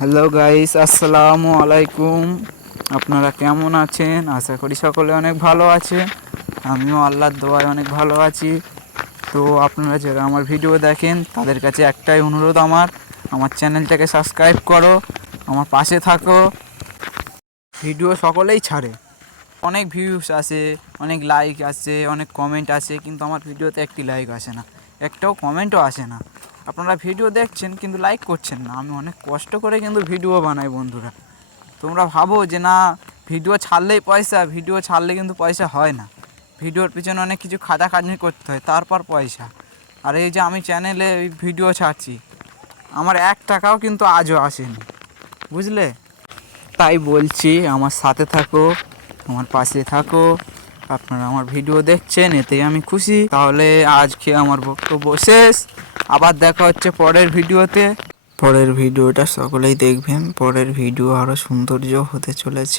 Hello guys, আসসালামু আলাইকুম। আপনারা কেমন আছেন? আশা করি সকলে অনেক ভালো আছে। আমিও আল্লাহর দোয়ায় অনেক ভালো আছি। তো আপনারা যারা আমার ভিডিও দেখেন তাদের কাছে একটাই অনুরোধ, আমার চ্যানেলটাকে সাবস্ক্রাইব করো, আমার পাশে থাকো। ভিডিও সকলেই ছাড়ে, অনেক ভিউস আসে, অনেক লাইক আসে, অনেক কমেন্ট আসে, কিন্তু আমার ভিডিওতে একটি লাইক আসে না, একটাও কমেন্টও আসে না। আপনারা ভিডিও দেখছেন কিন্তু লাইক করছেন না। আমি অনেক কষ্ট করে কিন্তু ভিডিও বানাই বন্ধুরা। তোমরা ভাবো যে না, ভিডিও ছাড়লেই পয়সা, ভিডিও ছাড়লে কিন্তু পয়সা হয় না। ভিডিওর পিছনে অনেক কিছু খাটাখাটনি করতে হয়, তারপর পয়সা। আর এই যে আমি চ্যানেলে ভিডিও ছাড়ছি, আমার 1 টাকাও কিন্তু আজও আসেনি, বুঝলে? তাই বলছি, আমার সাথে থাকো, আমার পাশে থাকো। আপনারা আমার ভিডিও দেখছেন, এতেই আমি খুশি। তাহলে আজকে আমার বক্তব্য শেষ। আবার দেখা হচ্ছে পরের ভিডিওতে। পরের ভিডিওটা সকলেই দেখবেন। পরের ভিডিও আরও সৌন্দর্য হতে চলেছে।